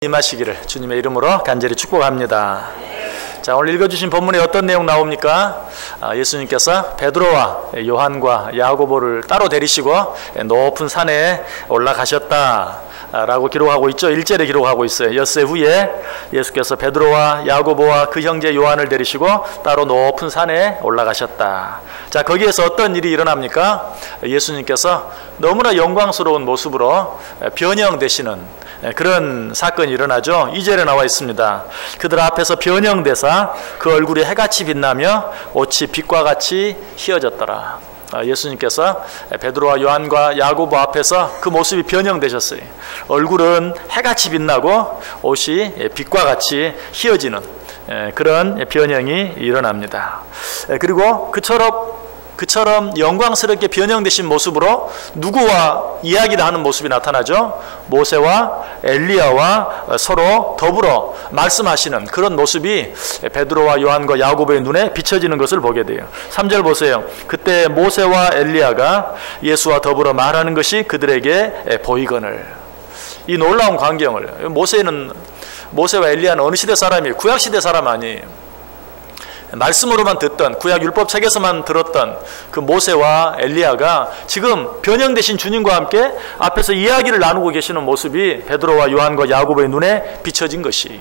임하시기를 주님의 이름으로 간절히 축복합니다. 자, 오늘 읽어주신 본문에 어떤 내용 나옵니까? 예수님께서 베드로와 요한과 야고보를 따로 데리시고 높은 산에 올라가셨다 라고 기록하고 있죠. 1절에 기록하고 있어요. 엿새 후에 예수께서 베드로와 야고보와 그 형제 요한을 데리시고 따로 높은 산에 올라가셨다. 자, 거기에서 어떤 일이 일어납니까? 예수님께서 너무나 영광스러운 모습으로 변형되시는 그런 사건이 일어나죠. 2절에 나와 있습니다. 그들 앞에서 변형되사 그 얼굴이 해같이 빛나며 옷이 빛과 같이 희어졌더라. 예수님께서 베드로와 요한과 야고보 앞에서 그 모습이 변형되셨어요. 얼굴은 해같이 빛나고 옷이 빛과 같이 희어지는 그런 변형이 일어납니다. 그리고 그처럼 영광스럽게 변형되신 모습으로 누구와 이야기를 하는 모습이 나타나죠. 모세와 엘리야와 서로 더불어 말씀하시는 그런 모습이 베드로와 요한과 야고보의 눈에 비춰지는 것을 보게 돼요. 3절 보세요. 그때 모세와 엘리야가 예수와 더불어 말하는 것이 그들에게 보이거늘. 이 놀라운 광경을, 모세와 엘리야는 어느 시대 사람이에요? 구약시대 사람 아니에요. 말씀으로만 듣던, 구약 율법책에서만 들었던 그 모세와 엘리야가 지금 변형되신 주님과 함께 앞에서 이야기를 나누고 계시는 모습이 베드로와 요한과 야고보의 눈에 비춰진 것이.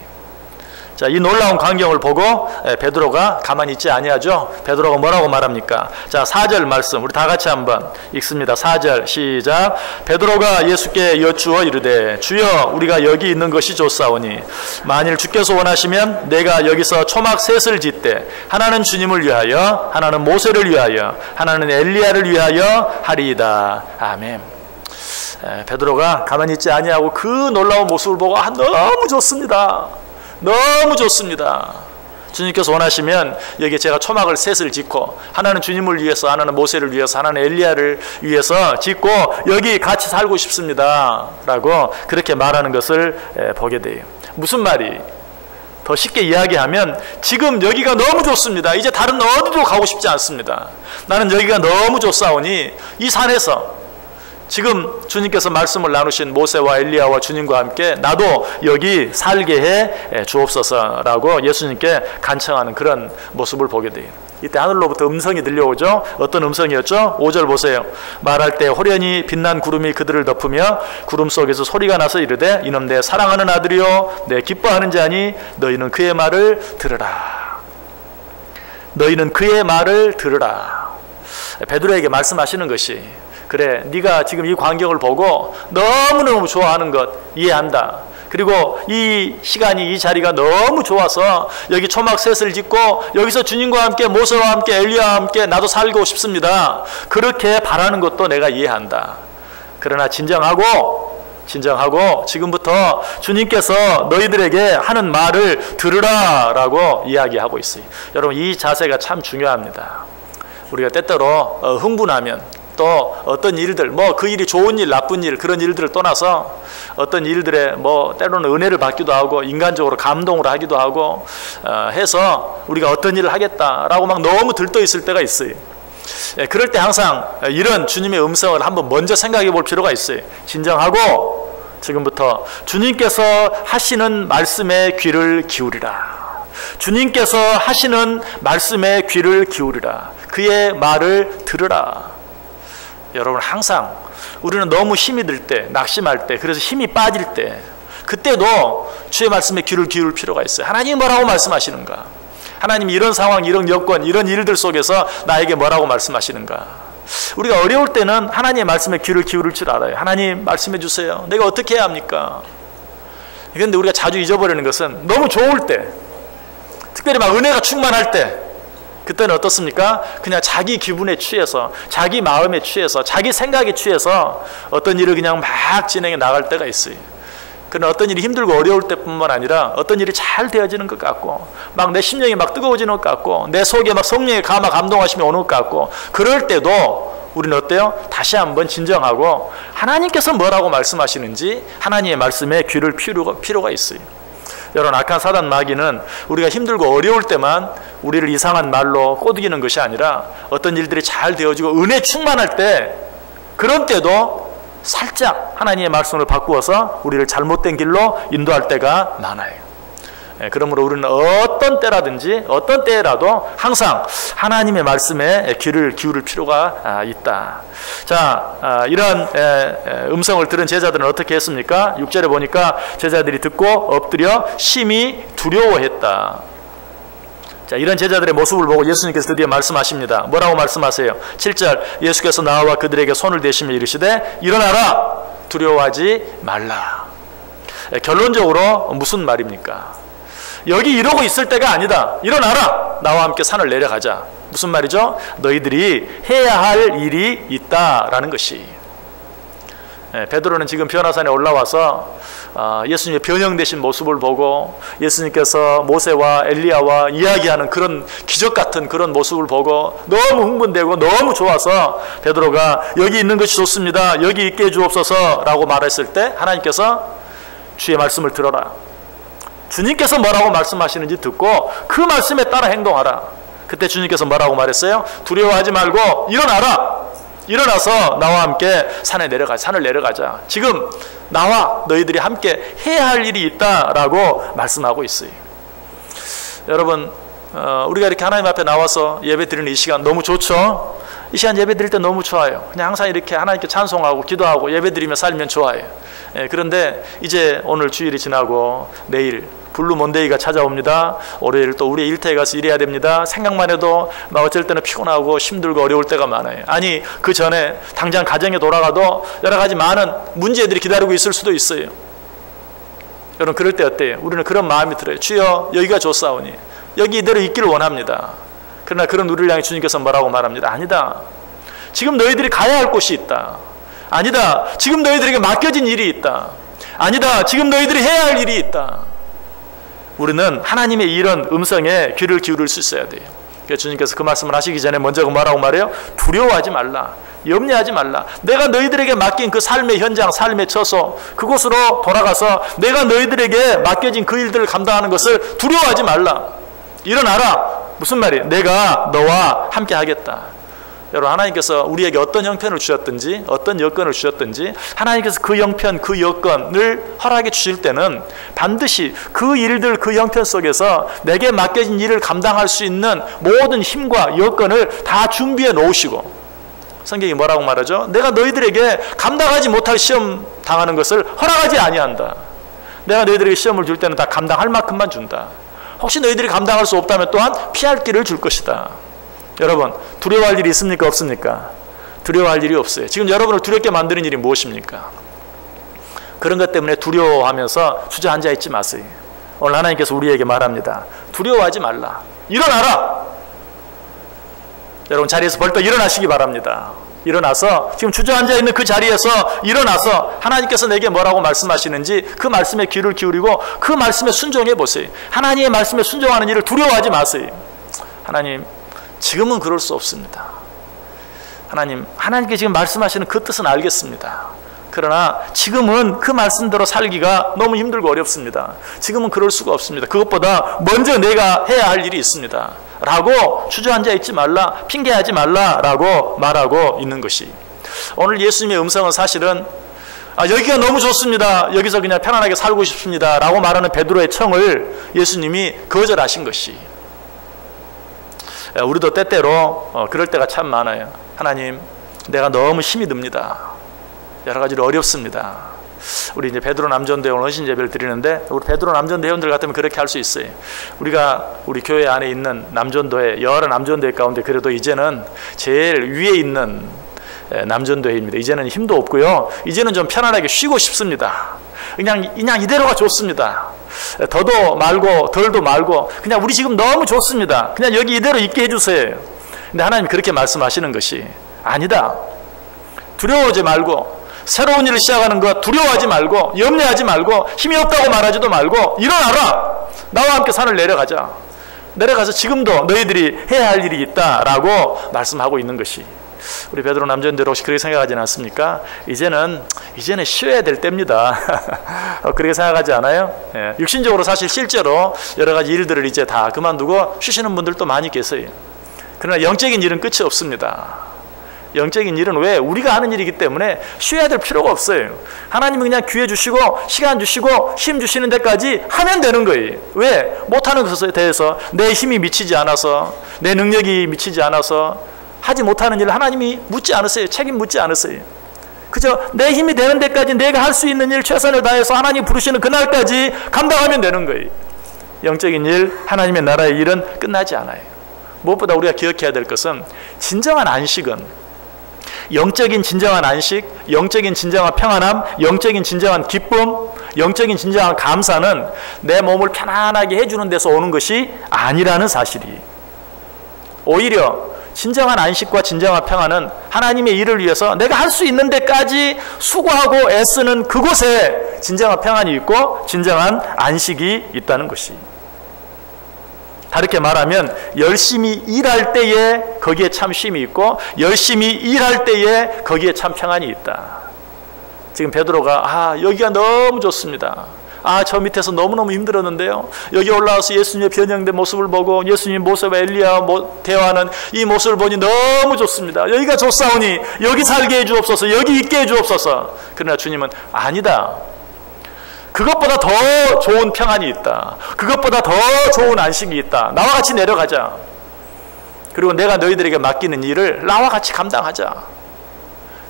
자, 이 놀라운 광경을 보고 베드로가 가만히 있지 아니하죠. 베드로가 뭐라고 말합니까? 자, 4절 말씀 우리 다 같이 한번 읽습니다. 4절 시작. 베드로가 예수께 여쭈어 이르되 주여 우리가 여기 있는 것이 좋사오니 만일 주께서 원하시면 내가 여기서 초막 셋을 짓되 하나는 주님을 위하여 하나는 모세를 위하여 하나는 엘리야를 위하여 하리이다. 아멘. 베드로가 가만히 있지 아니하고 그 놀라운 모습을 보고 너무 좋습니다. 너무 좋습니다. 주님께서 원하시면 여기 제가 초막을 셋을 짓고 하나는 주님을 위해서 하나는 모세를 위해서 하나는 엘리야를 위해서 짓고 여기 같이 살고 싶습니다 라고 그렇게 말하는 것을 보게 돼요. 무슨 말이? 더 쉽게 이야기하면 지금 여기가 너무 좋습니다. 이제 다른 어디도 가고 싶지 않습니다. 나는 여기가 너무 좋사오니 이 산에서 지금 주님께서 말씀을 나누신 모세와 엘리야와 주님과 함께 나도 여기 살게 해 주옵소서라고 예수님께 간청하는 그런 모습을 보게 돼요. 이때 하늘로부터 음성이 들려오죠. 어떤 음성이었죠? 5절 보세요. 말할 때 호련히 빛난 구름이 그들을 덮으며 구름 속에서 소리가 나서 이르되 이놈 내 사랑하는 아들이요 내 기뻐하는 자니 너희는 그의 말을 들으라. 너희는 그의 말을 들으라. 베드로에게 말씀하시는 것이 그래, 네가 지금 이 광경을 보고 너무너무 좋아하는 것 이해한다. 그리고 이 시간이 이 자리가 너무 좋아서 여기 초막 셋을 짓고 여기서 주님과 함께 모세와 함께 엘리야와 함께 나도 살고 싶습니다. 그렇게 바라는 것도 내가 이해한다. 그러나 진정하고 지금부터 주님께서 너희들에게 하는 말을 들으라 라고 이야기하고 있어요. 여러분, 이 자세가 참 중요합니다. 우리가 때때로 흥분하면 또 어떤 일들, 그 일이 좋은 일, 나쁜 일, 그런 일들을 떠나서 어떤 일들에 때로는 은혜를 받기도 하고 인간적으로 감동을 하기도 하고 해서 우리가 어떤 일을 하겠다라고 막 너무 들떠 있을 때가 있어요. 그럴 때 항상 이런 주님의 음성을 한번 먼저 생각해 볼 필요가 있어요. 진정하고 지금부터 주님께서 하시는 말씀에 귀를 기울이라. 주님께서 하시는 말씀에 귀를 기울이라. 그의 말을 들으라. 여러분, 항상 우리는 너무 힘이 들 때, 낙심할 때, 그래서 힘이 빠질 때 그때도 주의 말씀에 귀를 기울일 필요가 있어요. 하나님이 뭐라고 말씀하시는가? 하나님이 이런 상황, 이런 여건, 이런 일들 속에서 나에게 뭐라고 말씀하시는가? 우리가 어려울 때는 하나님의 말씀에 귀를 기울일 줄 알아요. 하나님 말씀해 주세요. 내가 어떻게 해야 합니까? 그런데 우리가 자주 잊어버리는 것은 너무 좋을 때, 특별히 막 은혜가 충만할 때 그때는 어떻습니까? 그냥 자기 기분에 취해서, 자기 마음에 취해서, 자기 생각에 취해서 어떤 일을 그냥 막 진행해 나갈 때가 있어요. 그러나 어떤 일이 힘들고 어려울 때뿐만 아니라 어떤 일이 잘 되어지는 것 같고 막 내 심령이 막 뜨거워지는 것 같고 내 속에 막 성령의 감동하심이 오는 것 같고 그럴 때도 우리는 어때요? 다시 한번 진정하고 하나님께서 뭐라고 말씀하시는지 하나님의 말씀에 귀를 필요가 있어요. 여러분, 악한 사단 마귀는 우리가 힘들고 어려울 때만 우리를 이상한 말로 꼬드기는 것이 아니라 어떤 일들이 잘 되어지고 은혜 충만할 때 그런 때도 살짝 하나님의 말씀을 바꾸어서 우리를 잘못된 길로 인도할 때가 많아요. 그러므로 우리는 어떤 때라든지 어떤 때라도 항상 하나님의 말씀에 귀를 기울일 필요가 있다. 자, 이런 음성을 들은 제자들은 어떻게 했습니까? 6절에 보니까 제자들이 듣고 엎드려 심히 두려워했다. 자, 이런 제자들의 모습을 보고 예수님께서 드디어 말씀하십니다. 뭐라고 말씀하세요? 7절, 예수께서 나와 그들에게 손을 대시며 이르시되 일어나라, 두려워하지 말라. 결론적으로 무슨 말입니까? 여기 이러고 있을 때가 아니다. 일어나라, 나와 함께 산을 내려가자. 무슨 말이죠? 너희들이 해야 할 일이 있다라는 것이. 베드로는 지금 변화산에 올라와서 예수님의 변형되신 모습을 보고 예수님께서 모세와 엘리야와 이야기하는 그런 기적 같은 그런 모습을 보고 너무 흥분되고 너무 좋아서 베드로가 여기 있는 것이 좋습니다, 여기 있게 해주옵소서 라고 말했을 때 하나님께서 주의 말씀을 들어라, 주님께서 뭐라고 말씀하시는지 듣고 그 말씀에 따라 행동하라. 그때 주님께서 뭐라고 말했어요? 두려워하지 말고 일어나라, 일어나서 나와 함께 산을 내려가자. 지금 나와 너희들이 함께 해야 할 일이 있다라고 말씀하고 있어요. 여러분, 우리가 이렇게 하나님 앞에 나와서 예배 드리는 이 시간 너무 좋죠? 이 시간 예배 드릴 때 너무 좋아요. 그냥 항상 이렇게 하나님께 찬송하고 기도하고 예배 드리며 살면 좋아요. 그런데 이제 오늘 주일이 지나고 내일 블루 먼데이가 찾아옵니다. 월요일 또 우리 일터에 가서 일해야 됩니다. 생각만 해도 막 어쩔 때는 피곤하고 힘들고 어려울 때가 많아요. 아니, 그 전에 당장 가정에 돌아가도 여러 가지 많은 문제들이 기다리고 있을 수도 있어요. 여러분, 그럴 때 어때요? 우리는 그런 마음이 들어요. 주여, 여기가 좋사오니 여기 이대로 있기를 원합니다. 그러나 그런 우리를 향해 주님께서 뭐라고 말합니다. 아니다, 지금 너희들이 가야 할 곳이 있다. 아니다, 지금 너희들에게 맡겨진 일이 있다. 아니다, 지금 너희들이 해야 할 일이 있다. 우리는 하나님의 이런 음성에 귀를 기울일 수 있어야 돼요. 그래서 주님께서 그 말씀을 하시기 전에 먼저 뭐라고 말해요? 두려워하지 말라, 염려하지 말라. 내가 너희들에게 맡긴 그 삶의 현장, 삶의 처소, 그곳으로 돌아가서 내가 너희들에게 맡겨진 그 일들을 감당하는 것을 두려워하지 말라. 일어나라. 무슨 말이에요? 내가 너와 함께 하겠다. 여러분, 하나님께서 우리에게 어떤 형편을 주셨든지 어떤 여건을 주셨든지 하나님께서 그 형편, 그 여건을 허락해 주실 때는 반드시 그 일들, 그 형편 속에서 내게 맡겨진 일을 감당할 수 있는 모든 힘과 여건을 다 준비해 놓으시고, 성경이 뭐라고 말하죠? 내가 너희들에게 감당하지 못할 시험 당하는 것을 허락하지 아니한다. 내가 너희들에게 시험을 줄 때는 다 감당할 만큼만 준다. 혹시 너희들이 감당할 수 없다면 또한 피할 길을 줄 것이다. 여러분, 두려워할 일이 있습니까? 없습니까? 두려워할 일이 없어요. 지금 여러분을 두렵게 만드는 일이 무엇입니까? 그런 것 때문에 두려워하면서 주저앉아 있지 마세요. 오늘 하나님께서 우리에게 말합니다. 두려워하지 말라. 일어나라. 여러분, 자리에서 벌떡 일어나시기 바랍니다. 일어나서 지금 주저앉아 있는 그 자리에서 일어나서 하나님께서 내게 뭐라고 말씀하시는지 그 말씀에 귀를 기울이고 그 말씀에 순종해 보세요. 하나님의 말씀에 순종하는 일을 두려워하지 마세요. 하나님, 지금은 그럴 수 없습니다. 하나님께 지금 말씀하시는 그 뜻은 알겠습니다. 그러나 지금은 그 말씀대로 살기가 너무 힘들고 어렵습니다. 지금은 그럴 수가 없습니다. 그것보다 먼저 내가 해야 할 일이 있습니다. 라고 주저앉아 있지 말라, 핑계하지 말라 라고 말하고 있는 것이, 오늘 예수님의 음성은 사실은 여기가 너무 좋습니다, 여기서 그냥 편안하게 살고 싶습니다 라고 말하는 베드로의 청을 예수님이 거절하신 것이, 우리도 때때로 그럴 때가 참 많아요. 하나님, 내가 너무 힘이 듭니다. 여러 가지로 어렵습니다. 우리 이제 베드로 남전대원 헌신 예배를 드리는데, 우리 베드로 남전대원들 같으면 그렇게 할 수 있어요. 우리 교회 안에 있는 남전도회, 여러 남전도회 가운데 그래도 이제는 제일 위에 있는 남전도회입니다. 이제는 힘도 없고요. 이제는 좀 편안하게 쉬고 싶습니다. 그냥 이대로가 좋습니다. 더도 말고 덜도 말고 그냥 우리 지금 너무 좋습니다. 그냥 여기 이대로 있게 해주세요. 근데 하나님이 그렇게 말씀하시는 것이 아니다. 두려워하지 말고, 새로운 일을 시작하는 것 두려워하지 말고, 염려하지 말고, 힘이 없다고 말하지도 말고, 일어나라. 나와 함께 산을 내려가서 지금도 너희들이 해야 할 일이 있다라고 말씀하고 있는 것이, 우리 베드로 남전대로 혹시 그렇게 생각하지는 않습니까? 이제는 쉬어야 될 때입니다. 그렇게 생각하지 않아요? 예. 육신적으로 사실 실제로 여러 가지 일들을 이제 다 그만두고 쉬시는 분들도 많이 계세요. 그러나 영적인 일은 끝이 없습니다. 영적인 일은 왜? 우리가 하는 일이기 때문에 쉬어야 될 필요가 없어요. 하나님은 그냥 기회 주시고 시간 주시고 힘 주시는 데까지 하면 되는 거예요. 왜? 못하는 것에 대해서 내 힘이 미치지 않아서, 내 능력이 미치지 않아서 하지 못하는 일을 하나님이 묻지 않으세요. 책임 묻지 않으세요. 그저 내 힘이 되는 데까지 내가 할 수 있는 일 최선을 다해서 하나님 부르시는 그날까지 감당하면 되는 거예요. 영적인 일, 하나님의 나라의 일은 끝나지 않아요. 무엇보다 우리가 기억해야 될 것은 진정한 안식은, 영적인 진정한 안식, 영적인 진정한 평안함, 영적인 진정한 기쁨, 영적인 진정한 감사는 내 몸을 편안하게 해주는 데서 오는 것이 아니라는 사실이, 오히려 진정한 안식과 진정한 평안은 하나님의 일을 위해서 내가 할 수 있는 데까지 수고하고 애쓰는 그곳에 진정한 평안이 있고 진정한 안식이 있다는 것이, 다르게 말하면 열심히 일할 때에 거기에 참 쉼이 있고 열심히 일할 때에 거기에 참 평안이 있다. 지금 베드로가 여기가 너무 좋습니다. 저 밑에서 너무너무 힘들었는데요, 여기 올라와서 예수님의 변형된 모습을 보고 예수님 모세와 엘리야 대화하는 이 모습을 보니 너무 좋습니다. 여기가 좋사오니 여기 살게 해주옵소서, 여기 있게 해주옵소서. 그러나 주님은 아니다. 그것보다 더 좋은 평안이 있다. 그것보다 더 좋은 안식이 있다. 나와 같이 내려가자. 그리고 내가 너희들에게 맡기는 일을 나와 같이 감당하자.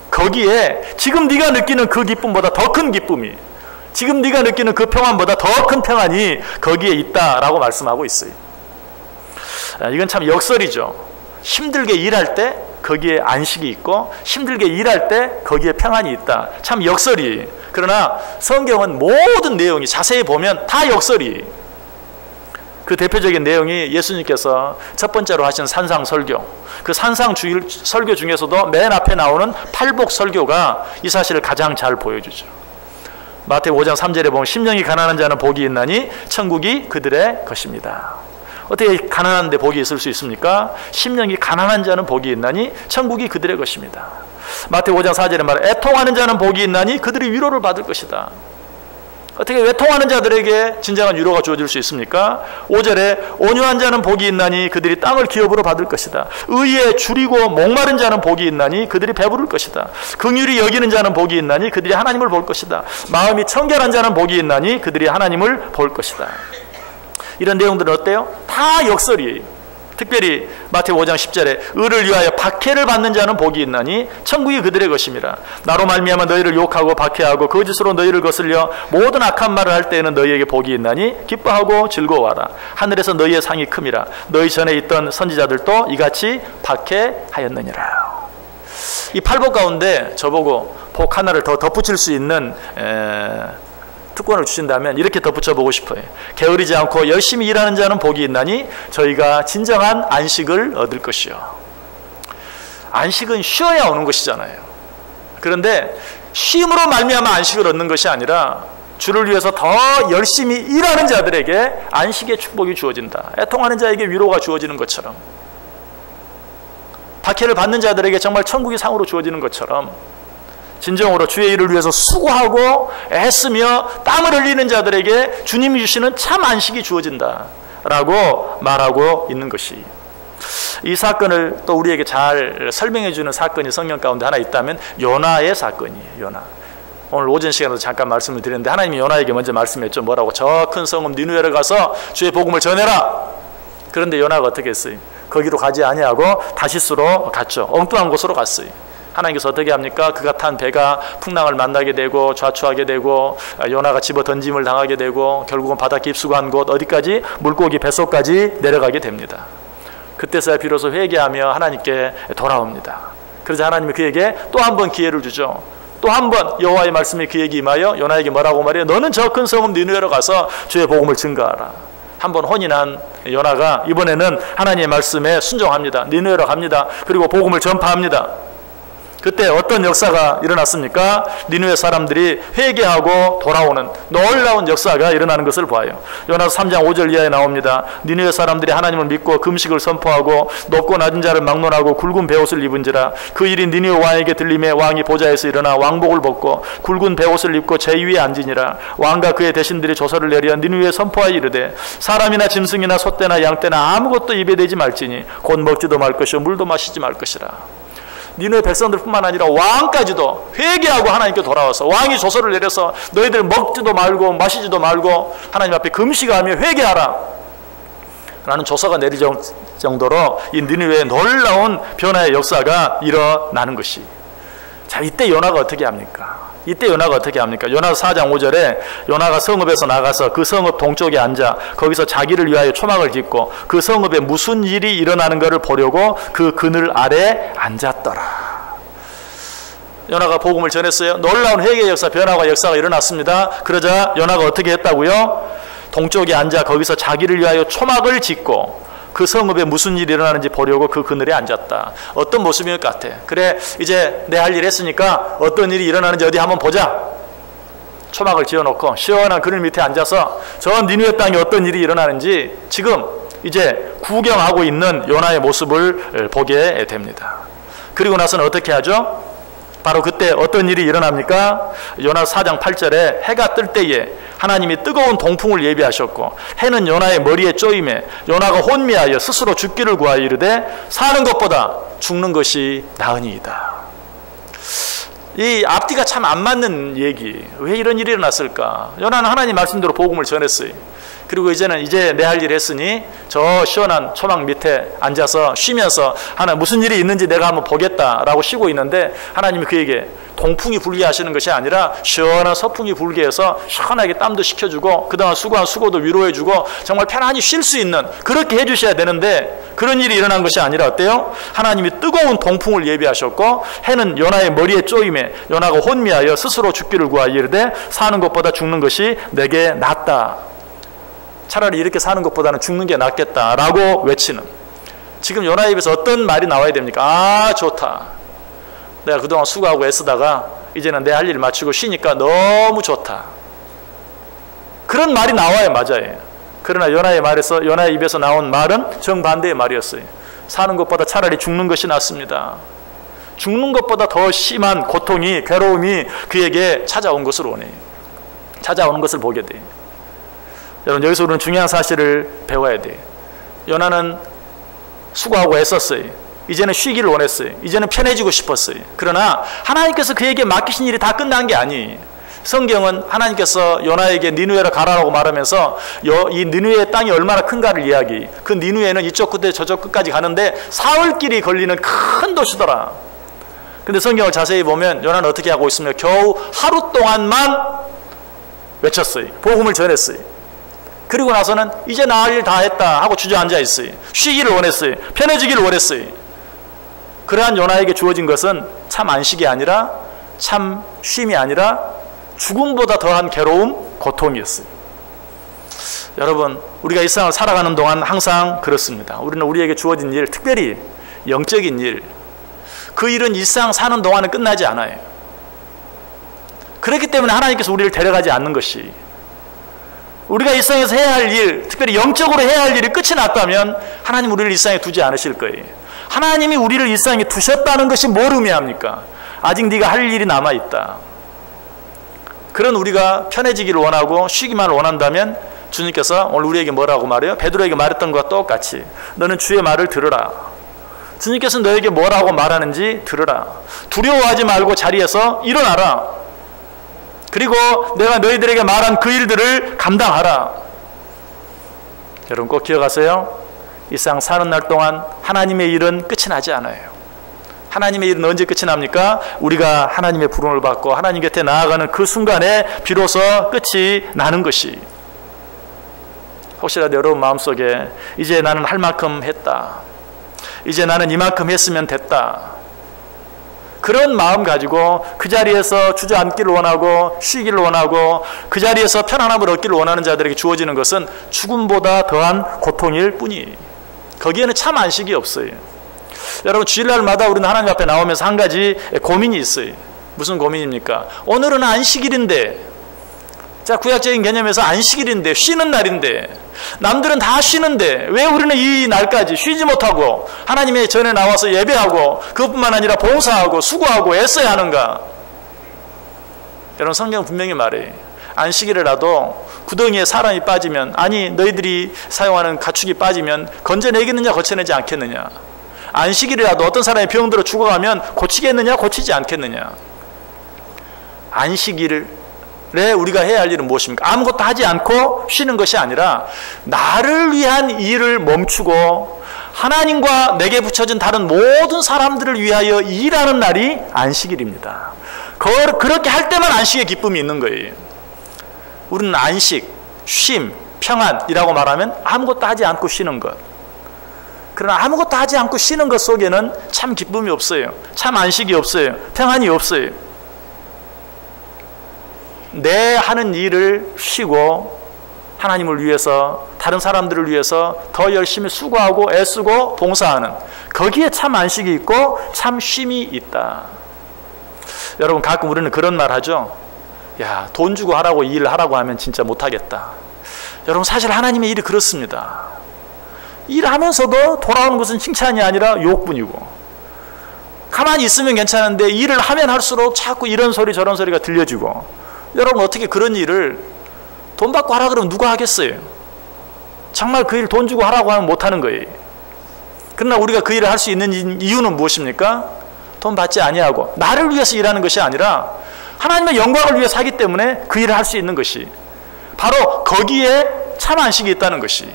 거기에 지금 네가 느끼는 그 기쁨보다 더 큰 기쁨이, 지금 네가 느끼는 그 평안보다 더 큰 평안이 거기에 있다라고 말씀하고 있어요. 이건 참 역설이죠. 힘들게 일할 때 거기에 안식이 있고 힘들게 일할 때 거기에 평안이 있다. 참 역설이. 그러나 성경은 모든 내용이 자세히 보면 다 역설이. 그 대표적인 내용이 예수님께서 첫 번째로 하신 산상 설교, 그 산상 설교 중에서도 맨 앞에 나오는 팔복 설교가 이 사실을 가장 잘 보여주죠. 마태복음 5장 3절에 보면 심령이 가난한 자는 복이 있나니 천국이 그들의 것입니다. 어떻게 가난한 데 복이 있을 수 있습니까? 심령이 가난한 자는 복이 있나니 천국이 그들의 것입니다. 마태복음 5장 4절에 말해 애통하는 자는 복이 있나니 그들이 위로를 받을 것이다. 어떻게 외통하는 자들에게 진정한 위로가 주어질 수 있습니까? 5절에 온유한 자는 복이 있나니 그들이 땅을 기업으로 받을 것이다. 의에 줄이고 목마른 자는 복이 있나니 그들이 배부를 것이다. 긍휼히 여기는 자는 복이 있나니 그들이 하나님을 볼 것이다. 마음이 청결한 자는 복이 있나니 그들이 하나님을 볼 것이다. 이런 내용들은 어때요? 다 역설이에요. 특별히 마태복음 5장 10절에 의를 위하여 박해를 받는 자는 복이 있나니 천국이 그들의 것임이라. 나로 말미암아 너희를 욕하고 박해하고 거짓으로 너희를 거슬려 모든 악한 말을 할 때에는 너희에게 복이 있나니 기뻐하고 즐거워하라. 하늘에서 너희의 상이 큼이라. 너희 전에 있던 선지자들도 이같이 박해하였느니라. 이 팔복 가운데 저보고 복 하나를 더 덧붙일 수 있는 특권을 주신다면 이렇게 덧붙여보고 싶어요. 게으르지 않고 열심히 일하는 자는 복이 있나니 저희가 진정한 안식을 얻을 것이요. 안식은 쉬어야 오는 것이잖아요. 그런데 쉼으로 말미암아 안식을 얻는 것이 아니라 주를 위해서 더 열심히 일하는 자들에게 안식의 축복이 주어진다. 애통하는 자에게 위로가 주어지는 것처럼, 박해를 받는 자들에게 정말 천국이 상으로 주어지는 것처럼 진정으로 주의 일을 위해서 수고하고 애쓰며 땀을 흘리는 자들에게 주님이 주시는 참 안식이 주어진다라고 말하고 있는 것이, 이 사건을 또 우리에게 잘 설명해 주는 사건이 성경 가운데 하나 있다면 요나의 사건이에요. 요나. 오늘 오전 시간에도 잠깐 말씀을 드렸는데 하나님이 요나에게 먼저 말씀했죠. 뭐라고? 저 큰 성읍 니느웨를 가서 주의 복음을 전해라. 그런데 요나가 어떻게 했어요? 거기로 가지 아니하고 다시스로 갔죠. 엉뚱한 곳으로 갔어요. 하나님께서 어떻게 합니까? 그가 탄 배가 풍랑을 만나게 되고 좌초하게 되고 요나가 집어 던짐을 당하게 되고 결국은 바다 깊숙한 곳 어디까지? 물고기 뱃속까지 내려가게 됩니다. 그때서야 비로소 회개하며 하나님께 돌아옵니다. 그래서 하나님이 그에게 또 한 번 기회를 주죠. 또 한 번 여호와의 말씀이 그에게 임하여 요나에게 뭐라고 말해요? 너는 저 큰 성읍 니느웨로 가서 주의 복음을 증거하라. 한번 혼이 난 요나가 이번에는 하나님의 말씀에 순종합니다. 니느웨로 갑니다. 그리고 복음을 전파합니다. 그때 어떤 역사가 일어났습니까? 니느웨 사람들이 회개하고 돌아오는 놀라운 역사가 일어나는 것을 봐요. 요나서 3장 5절 이하에 나옵니다. 니느웨 사람들이 하나님을 믿고 금식을 선포하고 높고 낮은 자를 막론하고 굵은 베옷을 입은지라. 그 일이 니느웨 왕에게 들림에 왕이 보좌에서 일어나 왕복을 벗고 굵은 베옷을 입고 제위에 앉으니라. 왕과 그의 대신들이 조서를 내려 니느웨에 선포하여 이르되 사람이나 짐승이나 소떼나 양떼나 아무것도 입에 대지 말지니 곧 먹지도 말 것이요 물도 마시지 말 것이라. 니느웨 백성들뿐만 아니라 왕까지도 회개하고 하나님께 돌아와서 왕이 조서를 내려서 너희들 먹지도 말고 마시지도 말고 하나님 앞에 금식하며 회개하라 라는 조서가 내릴 정도로 이 니느웨의 놀라운 변화의 역사가 일어나는 것이. 자, 이때 요나가 어떻게 합니까? 요나가 4장 5절에 요나가 성읍에서 나가서 그 성읍 동쪽에 앉아 거기서 자기를 위하여 초막을 짓고 그 성읍에 무슨 일이 일어나는 것을 보려고 그 그늘 아래 앉았더라. 요나가 복음을 전했어요. 놀라운 회개의 역사, 변화와 역사가 일어났습니다. 그러자 요나가 어떻게 했다고요? 동쪽에 앉아 거기서 자기를 위하여 초막을 짓고 그 성읍에 무슨 일이 일어나는지 보려고 그 그늘에 앉았다. 어떤 모습일 것 같아. 그래, 이제 내 할 일 했으니까 어떤 일이 일어나는지 어디 한번 보자. 초막을 지어놓고 시원한 그늘 밑에 앉아서 저 니느웨 땅에 어떤 일이 일어나는지 지금 이제 구경하고 있는 요나의 모습을 보게 됩니다. 그리고 나서는 어떻게 하죠? 바로 그때 어떤 일이 일어납니까? 요나 4장 8절에 해가 뜰 때에 하나님이 뜨거운 동풍을 예비하셨고 해는 요나의 머리에 쪼임에 요나가 혼미하여 스스로 죽기를 구하여 이르되 사는 것보다 죽는 것이 나으니이다. 이 앞뒤가 참 안 맞는 얘기. 왜 이런 일이 일어났을까? 요나는 하나님 말씀대로 복음을 전했어요. 그리고 이제 내 할 일 했으니 저 시원한 초막 밑에 앉아서 쉬면서 하나님 무슨 일이 있는지 내가 한번 보겠다라고 쉬고 있는데 하나님이 그에게 동풍이 불게 하시는 것이 아니라 시원한 서풍이 불게 해서 시원하게 땀도 식혀주고 그동안 수고한 수고도 위로해주고 정말 편안히 쉴 수 있는 그렇게 해주셔야 되는데 그런 일이 일어난 것이 아니라 어때요? 하나님이 뜨거운 동풍을 예비하셨고 해는 요나의 머리에 쪼임에 요나가 혼미하여 스스로 죽기를 구하여 이르되 사는 것보다 죽는 것이 내게 낫다. 차라리 이렇게 사는 것보다는 죽는 게 낫겠다라고 외치는. 지금 요나의 입에서 어떤 말이 나와야 됩니까? 아, 좋다. 내가 그동안 수고하고 애쓰다가 이제는 내 할 일 마치고 쉬니까 너무 좋다. 그런 말이 나와야 맞아요. 그러나 요나의 입에서 나온 말은 정반대의 말이었어요. 사는 것보다 차라리 죽는 것이 낫습니다. 죽는 것보다 더 심한 고통이, 괴로움이 그에게 찾아온 것을 원해요. 찾아오는 것을 보게 돼요. 여러분, 여기서 우리는 중요한 사실을 배워야 돼요. 요나는 수고하고 애썼어요. 이제는 쉬기를 원했어요. 이제는 편해지고 싶었어요. 그러나 하나님께서 그에게 맡기신 일이 다 끝난 게 아니에요. 성경은 하나님께서 요나에게 니느웨로 가라라고 말하면서 이 니느웨의 땅이 얼마나 큰가를 이야기해요. 그 니느웨는 이쪽 끝에 저쪽 끝까지 가는데 사흘길이 걸리는 큰 도시더라. 근데 성경을 자세히 보면 요나는 어떻게 하고 있으며 겨우 하루 동안만 외쳤어요. 복음을 전했어요. 그리고 나서는 이제 나 할 일 다 했다 하고 주저앉아 있어요. 쉬기를 원했어요. 편해지기를 원했어요. 그러한 요나에게 주어진 것은 참 안식이 아니라 참 쉼이 아니라 죽음보다 더한 괴로움, 고통이었어요. 여러분, 우리가 이 세상을 살아가는 동안 항상 그렇습니다. 우리는 우리에게 주어진 일, 특별히 영적인 일, 그 일은 이 세상 사는 동안은 끝나지 않아요. 그렇기 때문에 하나님께서 우리를 데려가지 않는 것이, 우리가 이 세상에서 해야 할 일, 특별히 영적으로 해야 할 일이 끝이 났다면 하나님 우리를 이 세상에 두지 않으실 거예요. 하나님이 우리를 이 세상에 두셨다는 것이 뭘 의미합니까? 아직 네가 할 일이 남아있다. 그런 우리가 편해지기를 원하고 쉬기만 원한다면 주님께서 오늘 우리에게 뭐라고 말해요? 베드로에게 말했던 것과 똑같이 너는 주의 말을 들으라. 주님께서 너에게 뭐라고 말하는지 들으라. 두려워하지 말고 자리에서 일어나라. 그리고 내가 너희들에게 말한 그 일들을 감당하라. 여러분 꼭 기억하세요. 이 세상 사는 날 동안 하나님의 일은 끝이 나지 않아요. 하나님의 일은 언제 끝이 납니까? 우리가 하나님의 부름을 받고 하나님 곁에 나아가는 그 순간에 비로소 끝이 나는 것이. 혹시라도 여러분 마음속에 이제 나는 할 만큼 했다. 이제 나는 이만큼 했으면 됐다. 그런 마음 가지고 그 자리에서 주저앉기를 원하고 쉬기를 원하고 그 자리에서 편안함을 얻기를 원하는 자들에게 주어지는 것은 죽음보다 더한 고통일 뿐이에요. 거기에는 참 안식이 없어요. 여러분 주일날마다 우리는 하나님 앞에 나오면서 한 가지 고민이 있어요. 무슨 고민입니까? 오늘은 안식일인데, 자 구약적인 개념에서 안식일인데 쉬는 날인데 남들은 다 쉬는데 왜 우리는 이 날까지 쉬지 못하고 하나님의 전에 나와서 예배하고 그것뿐만 아니라 봉사하고 수고하고 애써야 하는가? 여러분 성경은 분명히 말해요. 안식일이라도 구덩이에 사람이 빠지면, 아니 너희들이 사용하는 가축이 빠지면 건져내겠느냐 거쳐내지 않겠느냐. 안식일이라도 어떤 사람이 병들어 죽어가면 고치겠느냐 고치지 않겠느냐. 안식일에 우리가 해야 할 일은 무엇입니까? 아무것도 하지 않고 쉬는 것이 아니라 나를 위한 일을 멈추고 하나님과 내게 붙여진 다른 모든 사람들을 위하여 일하는 날이 안식일입니다. 그렇게 할 때만 안식의 기쁨이 있는 거예요. 우리는 안식, 쉼, 평안이라고 말하면 아무것도 하지 않고 쉬는 것. 그러나 아무것도 하지 않고 쉬는 것 속에는 참 기쁨이 없어요. 참 안식이 없어요. 평안이 없어요. 내 하는 일을 쉬고 하나님을 위해서, 다른 사람들을 위해서 더 열심히 수고하고 애쓰고 봉사하는, 거기에 참 안식이 있고 참 쉼이 있다. 여러분, 가끔 우리는 그런 말 하죠. 야, 돈 주고 하라고 일을 하라고 하면 진짜 못하겠다. 여러분, 사실 하나님의 일이 그렇습니다. 일하면서도 돌아오는 것은 칭찬이 아니라 욕뿐이고, 가만히 있으면 괜찮은데 일을 하면 할수록 자꾸 이런 소리 저런 소리가 들려지고, 여러분, 어떻게 그런 일을 돈 받고 하라 그러면 누가 하겠어요? 정말 그 일 돈 주고 하라고 하면 못하는 거예요. 그러나 우리가 그 일을 할 수 있는 이유는 무엇입니까? 돈 받지 아니하고 나를 위해서 일하는 것이 아니라 하나님의 영광을 위해서 하기 때문에 그 일을 할 수 있는 것이, 바로 거기에 참 안식이 있다는 것이,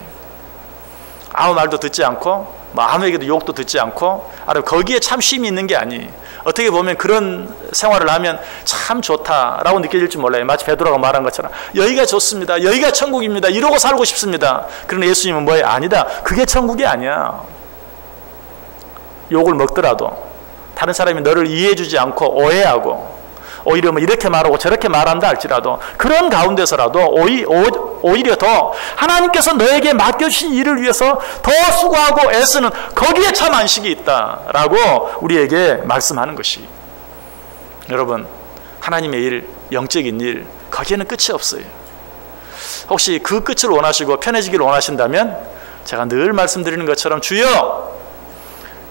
아무 말도 듣지 않고 아무에게도 욕도 듣지 않고 거기에 참 쉼이 있는 게 아니. 어떻게 보면 그런 생활을 하면 참 좋다라고 느껴질지 몰라요. 마치 베드로가 말한 것처럼 여기가 좋습니다, 여기가 천국입니다, 이러고 살고 싶습니다. 그러나 예수님은 뭐예요? 아니다, 그게 천국이 아니야. 욕을 먹더라도 다른 사람이 너를 이해해 주지 않고 오해하고 오히려 뭐 이렇게 말하고 저렇게 말한다 할지라도 그런 가운데서라도 오히려 더 하나님께서 너에게 맡겨주신 일을 위해서 더 수고하고 애쓰는, 거기에 참 안식이 있다라고 우리에게 말씀하는 것이, 여러분, 하나님의 일, 영적인 일, 거기에는 끝이 없어요. 혹시 그 끝을 원하시고 편해지기를 원하신다면 제가 늘 말씀드리는 것처럼 주여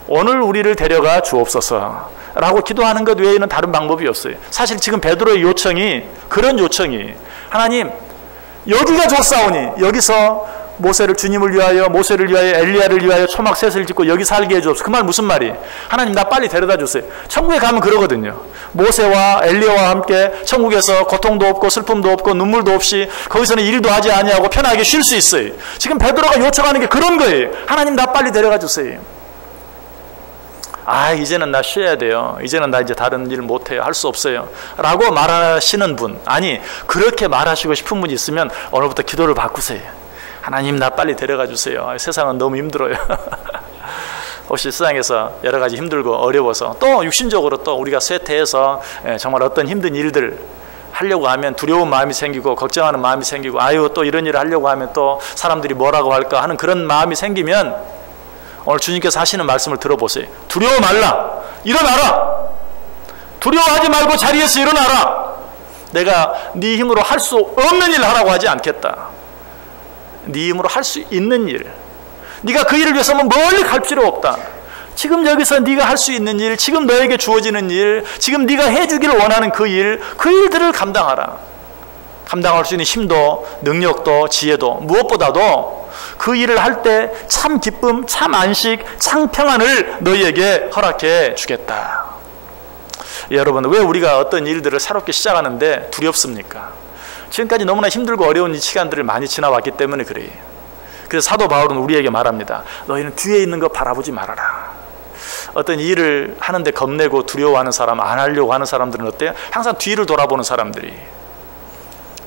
오늘 우리를 데려가 주옵소서 라고 기도하는 것 외에는 다른 방법이 없어요. 사실 지금 베드로의 요청이 그런 요청이, 하나님 여기가 좋사오니 여기서 모세를, 주님을 위하여, 모세를 위하여, 엘리야를 위하여 초막셋을 짓고 여기 살게 해주옵소서. 그 말 무슨 말이? 하나님 나 빨리 데려다 주세요. 천국에 가면 그러거든요. 모세와 엘리야와 함께 천국에서 고통도 없고 슬픔도 없고 눈물도 없이 거기서는 일도 하지 아니하고 편하게 쉴 수 있어요. 지금 베드로가 요청하는 게 그런 거예요. 하나님 나 빨리 데려가 주세요. 이제는 나 쉬어야 돼요. 이제는 나 이제 다른 일 못해요. 할 수 없어요. 라고 말하시는 분, 아니 그렇게 말하시고 싶은 분이 있으면 오늘부터 기도를 바꾸세요. 하나님 나 빨리 데려가 주세요. 세상은 너무 힘들어요. 혹시 세상에서 여러 가지 힘들고 어려워서 또 육신적으로 또 우리가 쇠퇴해서 정말 어떤 힘든 일들 하려고 하면 두려운 마음이 생기고 걱정하는 마음이 생기고, 또 이런 일을 하려고 하면 또 사람들이 뭐라고 할까 하는 그런 마음이 생기면 오늘 주님께서 하시는 말씀을 들어보세요. 두려워 말라. 일어나라. 두려워하지 말고 자리에서 일어나라. 내가 네 힘으로 할 수 없는 일을 하라고 하지 않겠다. 네 힘으로 할 수 있는 일, 네가 그 일을 위해서 멀리 갈 필요 없다. 지금 여기서 네가 할 수 있는 일, 지금 너에게 주어지는 일, 지금 네가 해주기를 원하는 그 일들을 감당하라. 감당할 수 있는 힘도 능력도 지혜도 무엇보다도 그 일을 할 때 참 기쁨, 참 안식, 참 평안을 너희에게 허락해 주겠다. 여러분, 왜 우리가 어떤 일들을 새롭게 시작하는데 두렵습니까? 지금까지 너무나 힘들고 어려운 이 시간들을 많이 지나왔기 때문에 그래요. 그래서 사도 바울은 우리에게 말합니다. 너희는 뒤에 있는 거 바라보지 말아라. 어떤 일을 하는데 겁내고 두려워하는 사람, 안 하려고 하는 사람들은 어때요? 항상 뒤를 돌아보는 사람들이,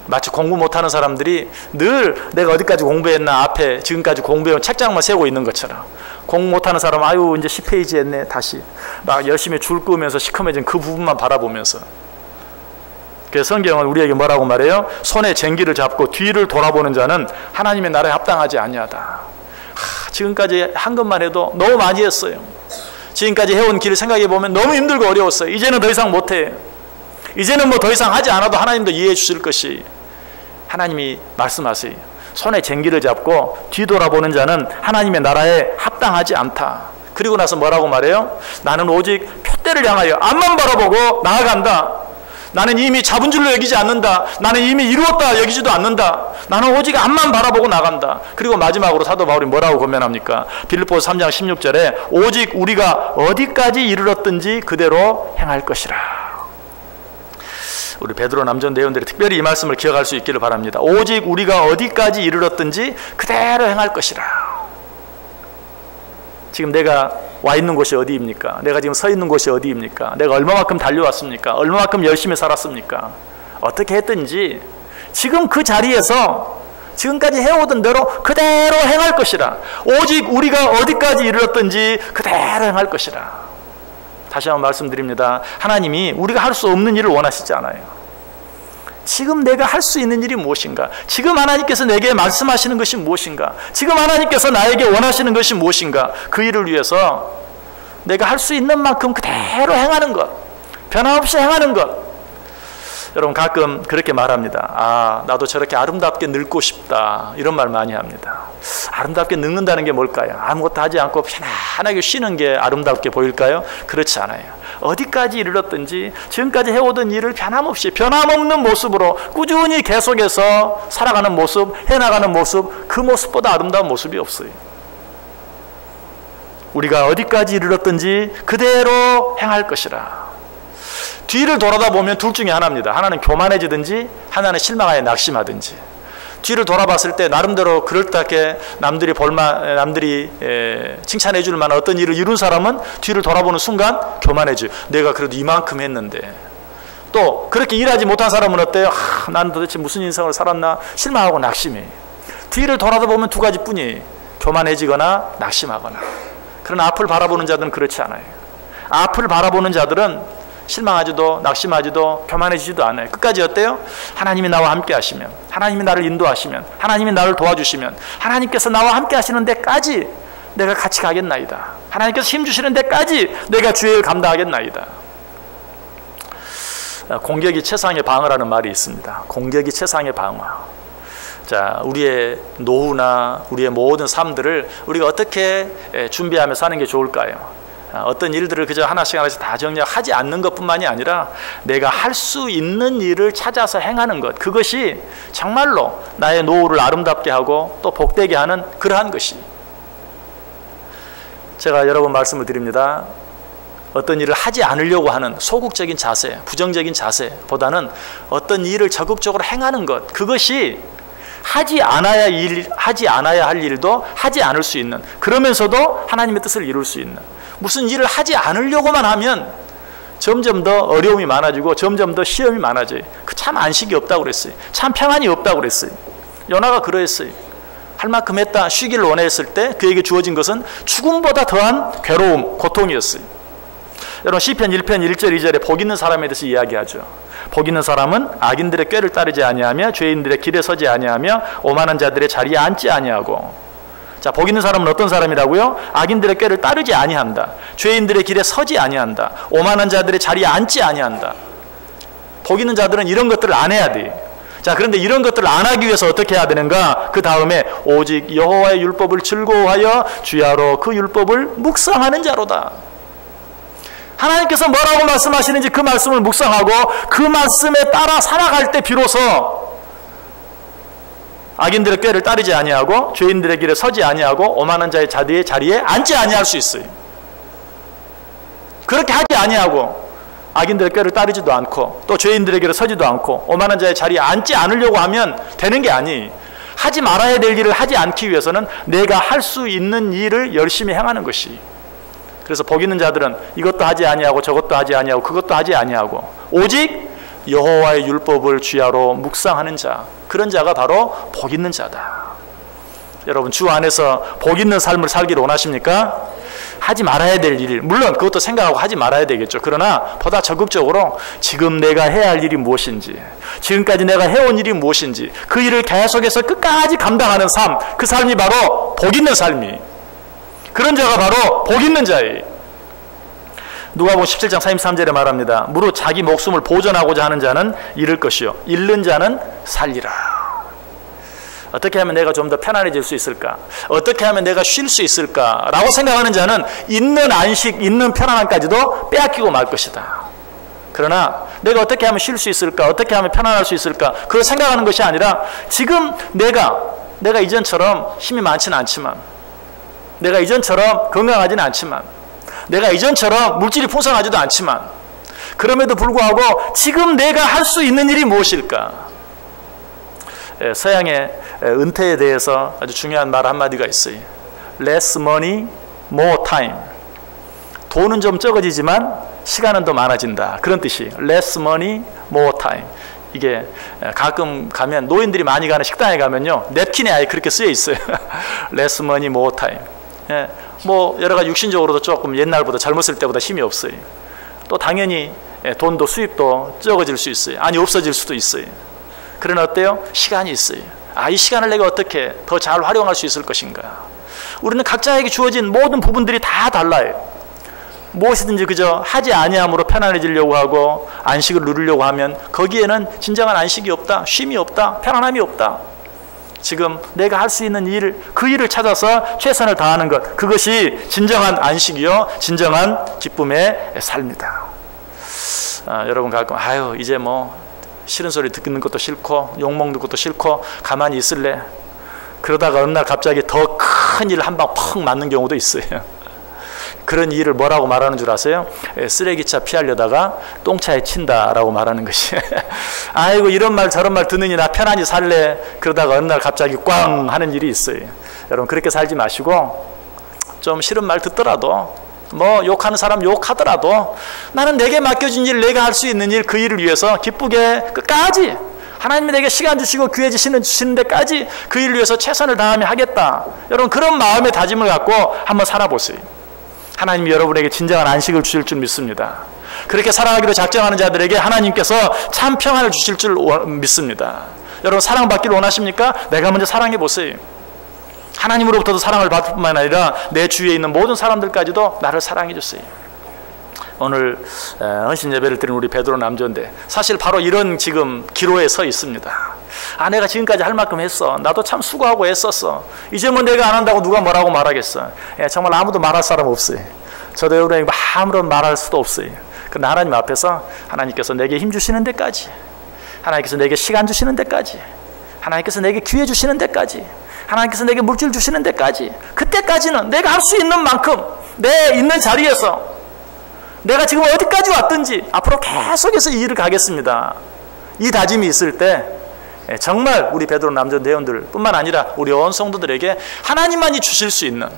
마치 공부 못하는 사람들이 늘 내가 어디까지 공부했나 앞에 지금까지 공부해온 책장만 세우고 있는 것처럼, 공부 못하는 사람은 이제 10페이지 했네 다시 막 열심히 줄 끄면서 시커매진 그 부분만 바라보면서. 그래서 성경은 우리에게 뭐라고 말해요? 손에 쟁기를 잡고 뒤를 돌아보는 자는 하나님의 나라에 합당하지 아니하다. 지금까지 한 것만 해도 너무 많이 했어요. 지금까지 해온 길을 생각해 보면 너무 힘들고 어려웠어요. 이제는 더 이상 못해. 이제는 뭐 더 이상 하지 않아도 하나님도 이해해 주실 것이, 하나님이 말씀하세요. 손에 쟁기를 잡고 뒤돌아보는 자는 하나님의 나라에 합당하지 않다. 그리고 나서 뭐라고 말해요? 나는 오직 표대를 향하여 앞만 바라보고 나아간다. 나는 이미 잡은 줄로 여기지 않는다. 나는 이미 이루었다 여기지도 않는다. 나는 오직 앞만 바라보고 나간다. 그리고 마지막으로 사도 바울이 뭐라고 권면합니까? 빌립보서 3장 16절에 오직 우리가 어디까지 이르렀든지 그대로 행할 것이라. 우리 베드로 남전 대원들이 특별히 이 말씀을 기억할 수 있기를 바랍니다. 오직 우리가 어디까지 이르렀든지 그대로 행할 것이라. 지금 내가 와 있는 곳이 어디입니까? 내가 지금 서 있는 곳이 어디입니까? 내가 얼마만큼 달려왔습니까? 얼마만큼 열심히 살았습니까? 어떻게 했든지 지금 그 자리에서 지금까지 해오던 대로 그대로 행할 것이라. 오직 우리가 어디까지 이르렀든지 그대로 행할 것이라. 다시 한번 말씀드립니다. 하나님이 우리가 할 수 없는 일을 원하시지 않아요. 지금 내가 할 수 있는 일이 무엇인가? 지금 하나님께서 내게 말씀하시는 것이 무엇인가? 지금 하나님께서 나에게 원하시는 것이 무엇인가? 그 일을 위해서 내가 할 수 있는 만큼 그대로 행하는 것, 변함없이 행하는 것. 여러분 가끔 그렇게 말합니다. 아, 나도 저렇게 아름답게 늙고 싶다. 이런 말 많이 합니다. 아름답게 늙는다는 게 뭘까요? 아무것도 하지 않고 편안하게 쉬는 게 아름답게 보일까요? 그렇지 않아요. 어디까지 이르렀든지 지금까지 해오던 일을 변함없이 변함없는 모습으로 꾸준히 계속해서 살아가는 모습, 해나가는 모습, 그 모습보다 아름다운 모습이 없어요. 우리가 어디까지 이르렀든지 그대로 행할 것이라. 뒤를 돌아다 보면 둘 중에 하나입니다. 하나는 교만해지든지 하나는 실망하여 낙심하든지. 뒤를 돌아봤을 때 나름대로 그럴듯하게 남들이 칭찬해 줄 만한 어떤 일을 이룬 사람은 뒤를 돌아보는 순간 교만해져요. 내가 그래도 이만큼 했는데. 또 그렇게 일하지 못한 사람은 어때요? 난 도대체 무슨 인생을 살았나? 실망하고 낙심해. 뒤를 돌아다 보면 두 가지뿐이에요. 교만해지거나 낙심하거나. 그러나 앞을 바라보는 자들은 그렇지 않아요. 앞을 바라보는 자들은 실망하지도 낙심하지도 교만해지지도 않아요. 끝까지 어때요? 하나님이 나와 함께 하시면, 하나님이 나를 인도하시면, 하나님이 나를 도와주시면, 하나님께서 나와 함께 하시는 데까지 내가 같이 가겠나이다. 하나님께서 힘주시는 데까지 내가 주의 일 감당하겠나이다. 공격이 최상의 방어라는 말이 있습니다. 공격이 최상의 방어. 자, 우리의 노후나 우리의 모든 삶들을 우리가 어떻게 준비하며 사는 게 좋을까요? 어떤 일들을 그저 하나씩 다 정리하지 않는 것뿐만이 아니라 내가 할 수 있는 일을 찾아서 행하는 것, 그것이 정말로 나의 노후를 아름답게 하고 또 복되게 하는 그러한 것이. 제가 여러 번 말씀을 드립니다. 어떤 일을 하지 않으려고 하는 소극적인 자세, 부정적인 자세보다는 어떤 일을 적극적으로 행하는 것, 그것이 하지 않아야 할 일도 하지 않을 수 있는, 그러면서도 하나님의 뜻을 이룰 수 있는, 무슨 일을 하지 않으려고만 하면 점점 더 어려움이 많아지고 점점 더 시험이 많아져요. 참 안식이 없다고 그랬어요. 참 평안이 없다고 그랬어요. 요나가 그러했어요. 할 만큼 했다, 쉬기를 원했을 때 그에게 주어진 것은 죽음보다 더한 괴로움, 고통이었어요. 여러분 시편 1편 1절 2절에 복 있는 사람에 대해서 이야기하죠. 복 있는 사람은 악인들의 꾀를 따르지 아니하며 죄인들의 길에 서지 아니하며 오만한 자들의 자리에 앉지 아니하고. 자, 복 있는 사람은 어떤 사람이라고요? 악인들의 꾀를 따르지 아니한다. 죄인들의 길에 서지 아니한다. 오만한 자들의 자리에 앉지 아니한다. 복 있는 자들은 이런 것들을 안 해야 돼. 자, 그런데 이런 것들을 안 하기 위해서 어떻게 해야 되는가? 그 다음에 오직 여호와의 율법을 즐거워하여 주야로 그 율법을 묵상하는 자로다. 하나님께서 뭐라고 말씀하시는지 그 말씀을 묵상하고 그 말씀에 따라 살아갈 때 비로소 악인들의 꾀를 따르지 아니하고 죄인들의 길에 서지 아니하고 오만한 자의 자리에 앉지 아니할 수 있어요. 그렇게 하지 아니하고 악인들의 꾀를 따르지도 않고 또 죄인들의 길에 서지도 않고 오만한 자의 자리에 앉지 않으려고 하면 되는 게 아니에요. 하지 말아야 될 일을 하지 않기 위해서는 내가 할 수 있는 일을 열심히 행하는 것이. 그래서 복 있는 자들은 이것도 하지 아니하고 저것도 하지 아니하고 그것도 하지 아니하고 오직 여호와의 율법을 주야로 묵상하는 자, 그런 자가 바로 복 있는 자다. 여러분 주 안에서 복 있는 삶을 살기를 원하십니까? 하지 말아야 될 일, 물론 그것도 생각하고 하지 말아야 되겠죠. 그러나 보다 적극적으로 지금 내가 해야 할 일이 무엇인지, 지금까지 내가 해온 일이 무엇인지 그 일을 계속해서 끝까지 감당하는 삶, 그 삶이 바로 복 있는 삶이, 그런 자가 바로 복 있는 자예요. 누가복음 17장 33절에 말합니다. 무릇 자기 목숨을 보존하고자 하는 자는 잃을 것이요 잃는 자는 살리라. 어떻게 하면 내가 좀 더 편안해질 수 있을까? 어떻게 하면 내가 쉴 수 있을까? 라고 생각하는 자는 있는 안식, 있는 편안함까지도 빼앗기고 말 것이다. 그러나 내가 어떻게 하면 쉴 수 있을까? 어떻게 하면 편안할 수 있을까? 그걸 생각하는 것이 아니라 지금 내가 이전처럼 힘이 많지는 않지만, 내가 이전처럼 건강하지는 않지만, 내가 이전처럼 물질이 풍성하지도 않지만, 그럼에도 불구하고 지금 내가 할 수 있는 일이 무엇일까? 서양의 은퇴에 대해서 아주 중요한 말 한마디가 있어요. Less money, more time. 돈은 좀 적어지지만 시간은 더 많아진다. 그런 뜻이 Less money, more time. 이게 가끔 가면 노인들이 많이 가는 식당에 가면요, 냅킨에 아예 그렇게 쓰여 있어요. Less money, more time. 뭐 여러 가지 육신적으로도 조금 옛날보다 젊었을 때보다 힘이 없어요. 또 당연히 돈도 수입도 적어질 수 있어요. 아니 없어질 수도 있어요. 그러나 어때요? 시간이 있어요. 이 시간을 내가 어떻게 더 잘 활용할 수 있을 것인가. 우리는 각자에게 주어진 모든 부분들이 다 달라요. 무엇이든지 그저 하지 아니함으로 편안해지려고 하고 안식을 누리려고 하면 거기에는 진정한 안식이 없다, 쉼이 없다, 편안함이 없다. 지금 내가 할 수 있는 일, 그 일을 찾아서 최선을 다하는 것, 그것이 진정한 안식이요, 진정한 기쁨의 삶이다. 여러분 가끔 이제 뭐 싫은 소리 듣는 것도 싫고 욕먹는 것도 싫고 가만히 있을래. 그러다가 어느 날 갑자기 더 큰 일 한 방 펑 맞는 경우도 있어요. 그런 일을 뭐라고 말하는 줄 아세요? 쓰레기차 피하려다가 똥차에 친다라고 말하는 것이. 아이고 이런 말 저런 말 듣느니 나 편안히 살래. 그러다가 어느 날 갑자기 꽝 하는 일이 있어요. 여러분 그렇게 살지 마시고, 좀 싫은 말 듣더라도, 뭐 욕하는 사람 욕하더라도, 나는 내게 맡겨진 일, 내가 할 수 있는 일, 그 일을 위해서 기쁘게 끝까지, 하나님이 내게 시간 주시고 기회 주시는 데까지 그 일을 위해서 최선을 다하며 하겠다. 여러분 그런 마음의 다짐을 갖고 한번 살아보세요. 하나님이 여러분에게 진정한 안식을 주실 줄 믿습니다. 그렇게 살아가기로 작정하는 자들에게 하나님께서 참 평안을 주실 줄 믿습니다. 여러분 사랑받기를 원하십니까? 내가 먼저 사랑해 보세요. 하나님으로부터도 사랑을 받을 뿐만 아니라 내 주위에 있는 모든 사람들까지도 나를 사랑해 주세요. 오늘 헌신 예배를 드린 우리 베드로 남조인데 사실 바로 이런 지금 기로에 서 있습니다. 내가 지금까지 할 만큼 했어. 나도 참 수고하고 애썼어. 이제 뭐 내가 안 한다고 누가 뭐라고 말하겠어. 정말 아무도 말할 사람 없어요. 저도 여러분에게 아무런 말할 수도 없어요. 그런데 하나님 앞에서 하나님께서 내게 힘 주시는 데까지, 하나님께서 내게 시간 주시는 데까지, 하나님께서 내게 기회 주시는 데까지, 하나님께서 내게 물질 주시는 데까지, 그때까지는 내가 할 수 있는 만큼 내 있는 자리에서 내가 지금 어디까지 왔든지 앞으로 계속해서 이 일을 가겠습니다. 이 다짐이 있을 때 정말 우리 베드로 남전 대원들 뿐만 아니라 우리 온 성도들에게 하나님만이 주실 수 있는,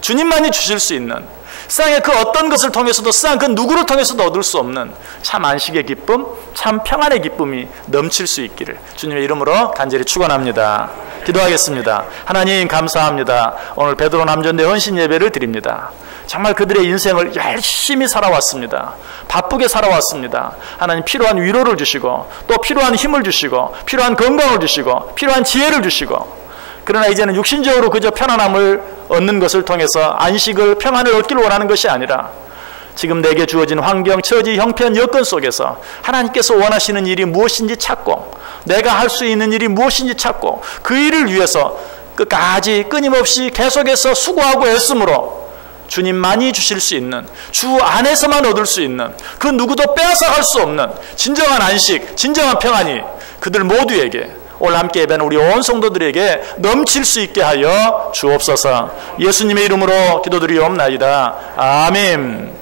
주님만이 주실 수 있는, 세상의 그 어떤 것을 통해서도, 세상 그 누구를 통해서도 얻을 수 없는 참 안식의 기쁨, 참 평안의 기쁨이 넘칠 수 있기를 주님의 이름으로 간절히 축원합니다. 기도하겠습니다. 하나님 감사합니다. 오늘 베드로 남전대 헌신 예배를 드립니다. 정말 그들의 인생을 열심히 살아왔습니다. 바쁘게 살아왔습니다. 하나님 필요한 위로를 주시고, 또 필요한 힘을 주시고, 필요한 건강을 주시고, 필요한 지혜를 주시고, 그러나 이제는 육신적으로 그저 편안함을 얻는 것을 통해서 안식을, 평안을 얻기를 원하는 것이 아니라 지금 내게 주어진 환경, 처지, 형편, 여건 속에서 하나님께서 원하시는 일이 무엇인지 찾고, 내가 할 수 있는 일이 무엇인지 찾고, 그 일을 위해서 끝까지 끊임없이 계속해서 수고하고 애씀으로 주님만이 주실 수 있는, 주 안에서만 얻을 수 있는, 그 누구도 빼앗아갈 수 없는 진정한 안식, 진정한 평안이 그들 모두에게, 오늘 함께 예배하는 우리 온 성도들에게 넘칠 수 있게 하여 주옵소서. 예수님의 이름으로 기도드리옵나이다. 아멘.